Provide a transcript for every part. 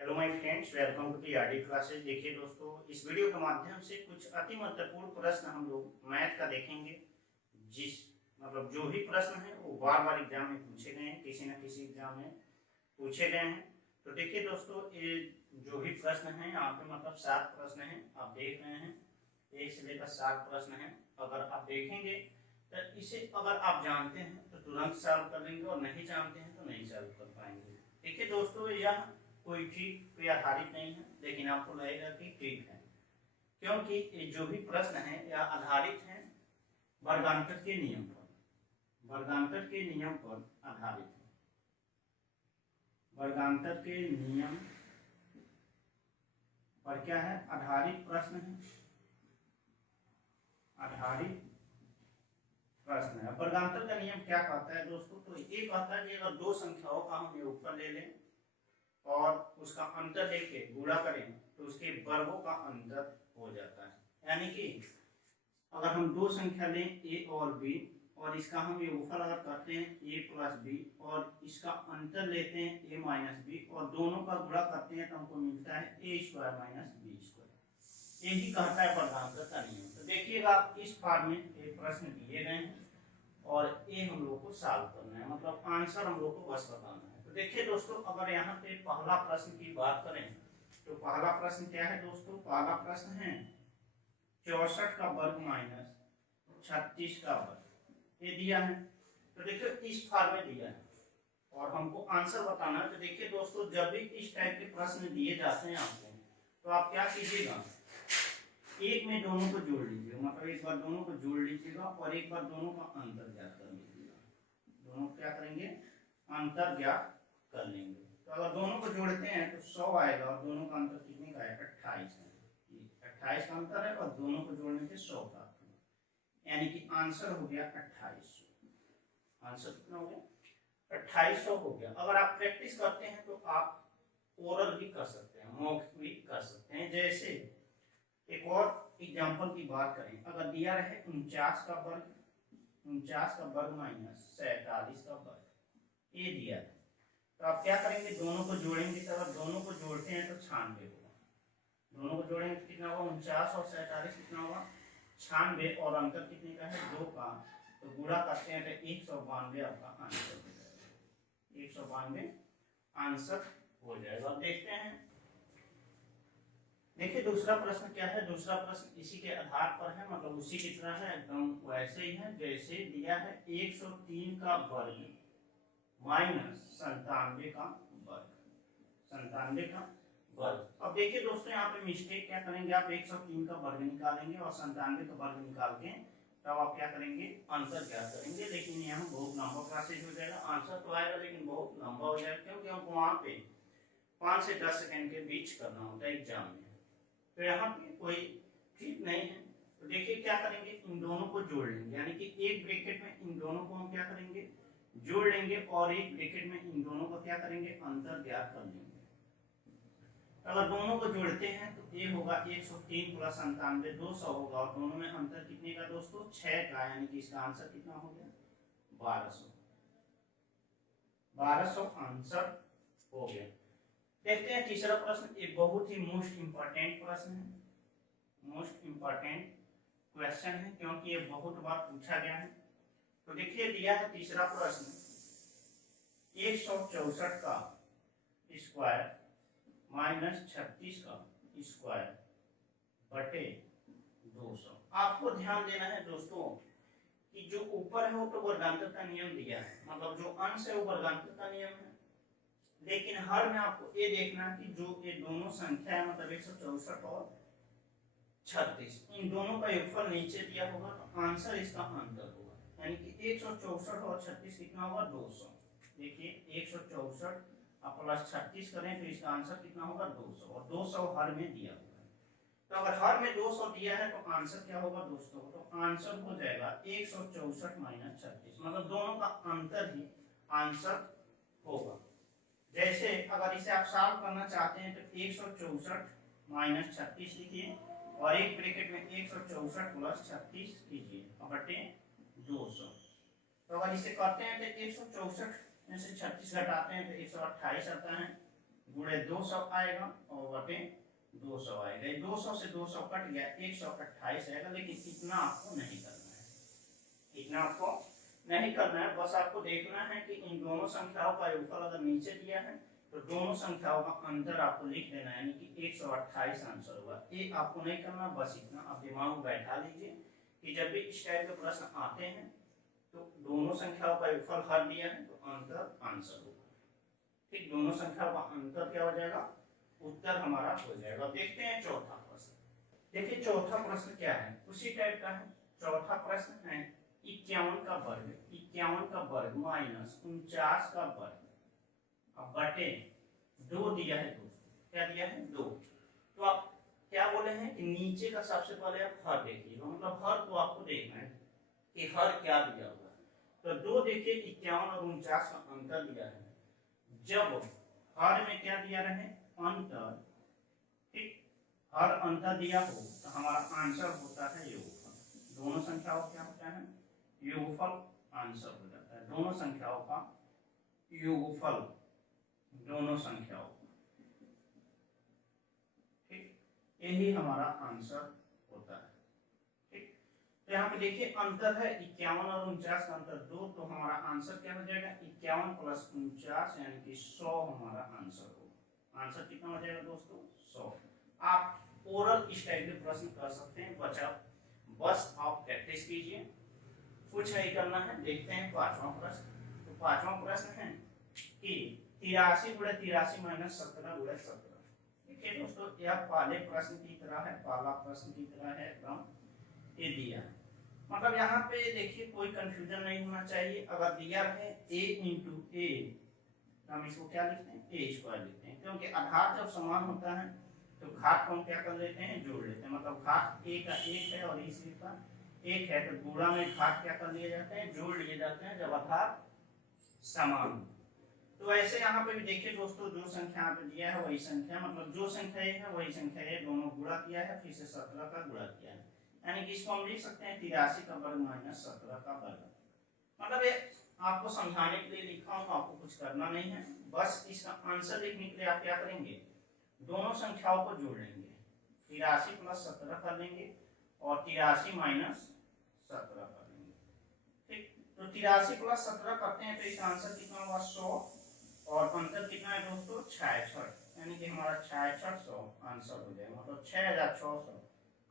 Hello my friends, welcome to the RD classes. देखिए दोस्तों, इस वीडियो के माध्यम से कुछ अति महत्वपूर्ण प्रश्न हम लोग मैथ का देखेंगे। जिस मतलब जो भी प्रश्न है वो बार बार एग्जाम में पूछे गए हैं, किसी न किसी एग्जाम में पूछे गए हैं। तो देखिए दोस्तों, ये जो भी प्रश्न है यहाँ पे मतलब 7 प्रश्न हैं, आप देख रहे हैं 1 से लेकर 7 प्रश्न हैं। अगर आप देखेंगे तो इसे अगर आप जानते हैं तो तुरंत सॉल्व कर लेंगे और नहीं जानते हैं तो नहीं सॉल्व कर पाएंगे। देखिए दोस्तों, यह कोई ट्रिक पे आधारित नहीं है, लेकिन आपको लगेगा कि ट्रिक है, क्योंकि ये जो भी प्रश्न है यह आधारित है वर्गांतर के नियम पर। वर्गांतर के नियम पर आधारित है। वर्गांतर के नियम पर क्या है, आधारित प्रश्न है। आधारित प्रश्न है। वर्गांतर का नियम क्या कहता है दोस्तों? तो ये कहता है कि अगर दो संख्याओं का हम ऊपर ले लें और उसका अंतर लेके गुणा करें तो उसके वर्गों का अंतर हो जाता है। यानी कि अगर हम दो संख्या लें a और b और इसका हम योगफल अगर करते हैं a प्लस b और इसका अंतर लेते हैं a माइनस b और दोनों का गुणा करते हैं तो हमको मिलता है a square minus b square. यही कहता है वर्गांतर का नियम। तो देखिएगा, आप इस फॉर्म में एक प्रश्न दिए गए हैं और ये हम लोग को सॉल्व करना है, मतलब आंसर हम लोग को बस बताना है। तो देखिए दोस्तों, अगर यहाँ पे पहला प्रश्न की बात करें तो पहला प्रश्न क्या है दोस्तों? पहला प्रश्न है 64 का वर्ग माइनस 36 का वर्ग, ये दिया है। तो देखिए इस फॉर्म में दिया है और हमको आंसर बताना है। तो देखिए दोस्तों, जब भी इस टाइप के प्रश्न दिए जाते हैं आपको, तो आप क्या कीजिएगा, एक में दोनों को जोड़ लीजिएगा, मतलब एक बार दोनों को जोड़ लीजिएगा और एक बार दोनों का अंतर ज्ञात कर लीजिएगा। दोनों क्या करेंगे? अंतर ज्ञात कर लेंगे। तो अगर दोनों को जोड़ते हैं तो 100 आएगा और दोनों का अंतर कितने का है? 28 है। 28 का अंतर है और दोनों को जोड़ने से 100 प्राप्त होगा, यानी कि आंसर हो गया 2800। आंसर कितना हो गया? 2800 हो गया। अगर आप प्रैक्टिस करते हैं तो आप ओरल भी कर सकते हैं, मौखिक भी कर सकते हैं। जैसे एक और एग्जांपल की बात करें, अगर दिया रहे 49 का वर्ग, 49 का वर्ग माइनस 47 का वर्ग, ये दिया है। तो आप क्या करेंगे? दोनों को जोड़ेंगे। तो अगर दोनों को जोड़ते हैं तो 96 होगा। दोनों को जोड़ेंगे तो कितना होगा? 49 और 47 कितना होगा? 96। और अंतर कितने का है? 2 का। तो गुणा करते हैं तो 192 आपका आंसर हो जाएगा। 192 आंसर हो जाएगा। देखते हैं, देखिए दूसरा प्रश्न क्या है। दूसरा प्रश्न इसी के आधार पर है, मतलब उसी की तरह है, एकदम वैसे ही है जैसे दिया है 103 का वर्ग माइनस 97 का वर्ग। 97 का वर्ग। अब देखिए दोस्तों, यहाँ पे मिस्टेक क्या करेंगे, आप 103 का वर्ग निकालेंगे और 97 का वर्ग निकाल के तब आप क्या करेंगे? अंतर ज्ञात करेंगे। लेकिन यहाँ बहुत लंबा प्रोसेस हो जाएगा। आंसर तो आएगा लेकिन बहुत लंबा हो जाएगा, क्योंकि हमको वहाँ पे 5 से 10 सेकेंड के बीच करना होता है एग्जाम में। तो यहाँ पे कोई ठीक नहीं है। तो देखिए क्या करेंगे, इन दोनों को जोड़ लेंगे, यानी कि एक ब्रैकेट में इन दोनों को हम क्या करेंगे? जोड़ लेंगे और एक ब्रैकेट में इन दोनों को क्या करेंगे? अंतर ज्ञात कर लेंगे। अगर दोनों को जोड़ते हैं तो ये होगा 103 प्लस 97 200 होगा और दोनों में अंतर कितने का दोस्तों? 6 का, यानी कि इसका आंसर कितना हो गया? 1200। 1200 आंसर हो गया। देखते हैं तीसरा प्रश्न। एक बहुत ही मोस्ट इंपॉर्टेंट प्रश्न है, मोस्ट इंपॉर्टेंट क्वेश्चन है, क्योंकि ये बहुत बार पूछा गया है। तो देखिए दिया है तीसरा प्रश्न 164 का स्क्वायर माइनस 36 का स्क्वायर बटे 200। आपको ध्यान देना है दोस्तों कि जो ऊपर है वो तो वर्गांतर का नियम दिया है, मतलब जो अंश है वो वर्गांतर का नियम है। लेकिन हर में आपको ये देखना है कि जो ये दोनों संख्या है, मतलब 164 और 36, इन दोनों का योगफल नीचे दिया होगा तो आंसर इसका अंतर होगा, यानी कि 164 और 36 कितना होगा? 200। देखिए 164 आप प्लस 36 करें तो इसका आंसर कितना होगा? 200। और 200 हर में दिया हुआ है। तो अगर हर में 200 दिया है तो आंसर क्या होगा दोस्तों? तो आंसर हो जाएगा 164 माइनस 36, मतलब दोनों का अंतर ही आंसर होगा। जैसे अगर इसे आप सॉल्व करना चाहते हैं तो 164 माइनस 36 लिखिए और एक ब्रैकेट में 164 प्लस 36 कीजिए बटे 200। तो अगर इसे करते हैं तो 164 में से 36 घटाते हैं तो 128 आता है, गुणे 200 आएगा और बटे 200 आएगा। 200 से 200 कट गया, 128 आएगा। लेकिन इतना आपको नहीं करना है, इतना आपको नहीं करना है। बस आपको देखना है कि इन दोनों संख्याओं का योगफल अगर नीचे दिया है तो दोनों संख्याओं का अंतर आपको लिख देना है, यानी कि 128 आंसर होगा। ये आपको नहीं करना, बस इतना आप दिमाग में बैठा लीजिए कि जब भी इस टाइप के प्रश्न आते हैं तो दोनों संख्याओं का योगफल हर दिया है तो अंतर आंसर होगा। ठीक, दोनों संख्याओं का अंतर क्या हो जाएगा, उत्तर हमारा हो जाएगा। देखते हैं चौथा प्रश्न। देखिए चौथा प्रश्न क्या है, उसी टाइप का है। चौथा प्रश्न है 51 का वर्ग, 51 का वर्ग माइनस 49 का वर्ग अब बटे 2 दिया है दोस्तों। क्या दिया है, 2। तो आप क्या बोले हैं कि नीचे का सबसे पहले आप हर देखिएगा, मतलब हर को आपको देखना है कि हर क्या दिया हुआ है। तो 2 देखिए 51 और 49 का अंतर दिया है। जब हर में क्या दिया रहे, अंतर, ठीक, हर अंतर दिया हो तो हमारा आंसर होता है योगफल। दोनों संख्याओं क्या होता है, योगफल आंसर हो जाता है। दोनों संख्याओं का योगफल, दोनों संख्याओं, ठीक, यही हमारा आंसर होता है। ठीक, तो यहाँ पे देखिए अंतर है 51 और 49 का अंतर 2, तो हमारा आंसर क्या हो जाएगा, 51 प्लस 49 यानी कि 100 हमारा आंसर होगा। आंसर कितना हो जाएगा दोस्तों, 100। आप ओरल इस टाइप के प्रश्न कर सकते हैं, बस आप प्रैक्टिस कीजिए, कुछ नहीं करना है। देखते हैं पांचवा प्रश्न। तो पांचवा प्रश्न है कि 83 गुणे 83 माइनस 17 गुणे 17। देखिए दोस्तों यह पहले प्रश्न की तरह है, पहला प्रश्न की तरह है एकदम, ये दिया है। मतलब यहाँ पे देखिए कोई कंफ्यूजन नहीं होना चाहिए। अगर दिया है a इंटू ए, हम इसको क्या लिखते हैं, ए स्क्वायर लिखते हैं, क्योंकि आधार जब समान होता है तो घात को हम क्या कर लेते हैं, जोड़ लेते हैं। मतलब घात a का 1 है और इसी का 1 है, तो गुणा में घात क्या कर लिए जाते हैं, जोड़ लिए जाते हैं जब आधार समान। तो ऐसे यहाँ पे भी देखिए दोस्तों, जो संख्या यहाँ पे दिया है वही संख्या, मतलब जो संख्या एक है वही संख्या है, दोनों गुणा किया है, फिर से 17 का गुणा किया है, यानी कि इसको हम लिख सकते हैं 83 का वर्ग माइनस 17 का वर्ग। मतलब ये आपको समझाने के लिए लिखा हूँ, आपको कुछ करना नहीं है। बस इसका आंसर लिखने के लिए आप क्या करेंगे, दोनों संख्याओं को जोड़ लेंगे, 83 प्लस 17 कर लेंगे और 83 माइनस 17 कर लेंगे। ठीक, तो 83 प्लस 17 करते हैं तो इसका आंसर कितना होगा, 100, और अंतर कितना है दोस्तों, 66, यानी कि हमारा 6600 आंसर हो जाएगा, मतलब 6600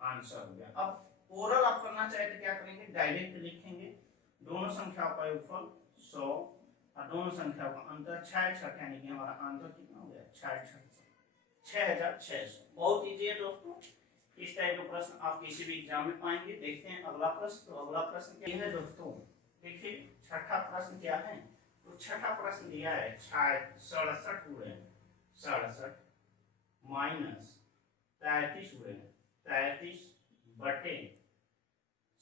आंसर हो गया। अब ओरल आप करना चाहे तो क्या करेंगे, डायरेक्ट लिखेंगे, दोनों संख्याओं का योगफल 100 और दोनों संख्याओं का अंतर 66, यानी कि हमारा आंसर कितना हो गया, 6600। बहुत इजी है दोस्तों, इस टाइप का प्रश्न आप किसी भी एग्जाम में पाएंगे। देखते हैं अगला प्रश्न। तो अगला प्रश्न क्या है दोस्तों, देखिए छठा प्रश्न क्या है। तो छठा प्रश्न दिया है 67 गुणे 67 माइनस 33 गुणे 33 बटे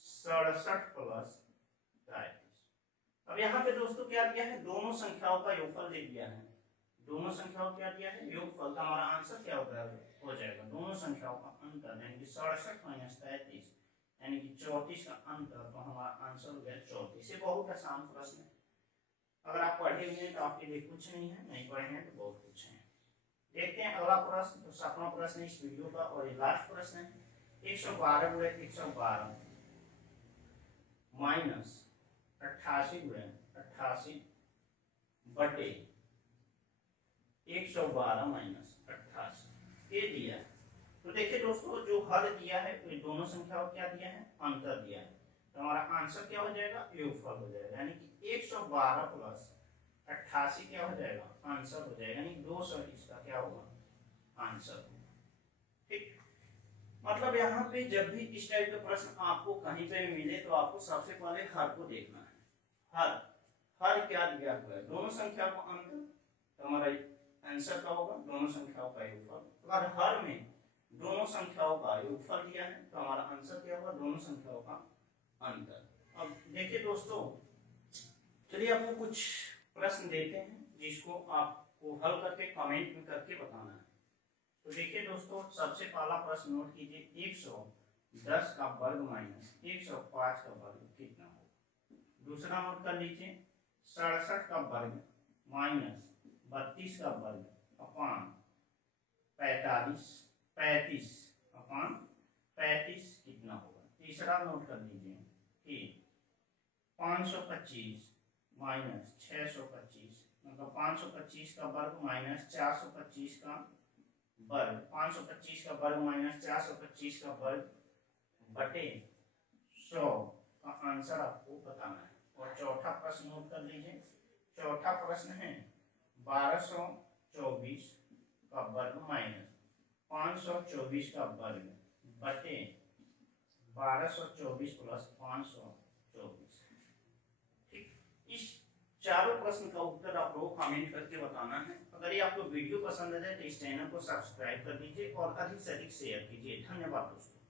67 प्लस 33। अब यहाँ पे दोस्तों क्या दिया है, दोनों संख्याओं का योगफल दे दिया है। दोनों संख्याओं क्या दिया है, योगफल का हमारा आंसर क्या होता है, हो जाएगा दोनों संख्याओं का अंतर, यानी कि 67 माइनस 33 यानी कि 34 का अंतर, तो हमारा आंसर हो गया 34। ये बहुत आसान प्रश्न है, अगर आप पढ़े हुए हैं तो आपके लिए कुछ नहीं है, नहीं पढ़े हैं तो बहुत कुछ है। देखते हैं अगला प्रश्न। तो 7वां प्रश्न इस वीडियो का और ये लास्ट प्रश्न है। 112 गुणे 112 माइनस 88 गुणे 88 बटे 112 माइनस 88 ये दिया। तो देखिए दोस्तों जो हल दिया है तो दोनों संख्याओं क्या दिया है, अंतर दिया है, तो हमारा आंसर क्या हो जाएगा, योगफल हो जाएगा, यानी कि 112 प्लस 88 क्या हो जाएगा, आंसर हो जाएगा, यानी 200 इसका क्या होगा, आंसर होगा। ठीक, मतलब यहाँ पे जब भी इस टाइप का प्रश्न आपको कहीं पे मिले तो आपको सबसे पहले हर को देखना है। हर क्या दिया हुआ है, दोनों संख्या को अंतर, तो हमारा आंसर क्या होगा, दोनों संख्याओं का योगफल। अगर हर में दोनों संख्याओं का योगफल दिया है तो हमारा आंसर क्या होगा, दोनों संख्याओं का अंतर। अब देखिए दोस्तों, चलिए आपको कुछ प्रश्न देते हैं जिसको आपको हल करके कमेंट में करके बताना है। तो देखिए दोस्तों, सबसे पहला प्रश्न नोट कीजिए, 110 का वर्ग माइनस 105 का वर्ग कितना होगा। दूसरा नोट कर लीजिए, 67 का वर्ग माइनस 32 का वर्ग अपान 35 अपान 35 कितना होगा। तीसरा नोट कर लीजिए कि 525 माइनस 625 मतलब 525 का वर्ग माइनस 425 का वर्ग, 525 का वर्ग माइनस 425 का वर्ग बटे 100 का आंसर आपको बताना है। और चौथा प्रश्न नोट कर लीजिए। चौथा प्रश्न है 1224 का वर्ग माइनस 524 का वर्ग बटे 1224 प्लस 524। ठीक, इस चारों प्रश्न का उत्तर आप लोग कमेंट करके बताना है। अगर ये आपको वीडियो पसंद है तो इस चैनल को सब्सक्राइब कर दीजिए और अधिक से अधिक शेयर कीजिए। धन्यवाद दोस्तों।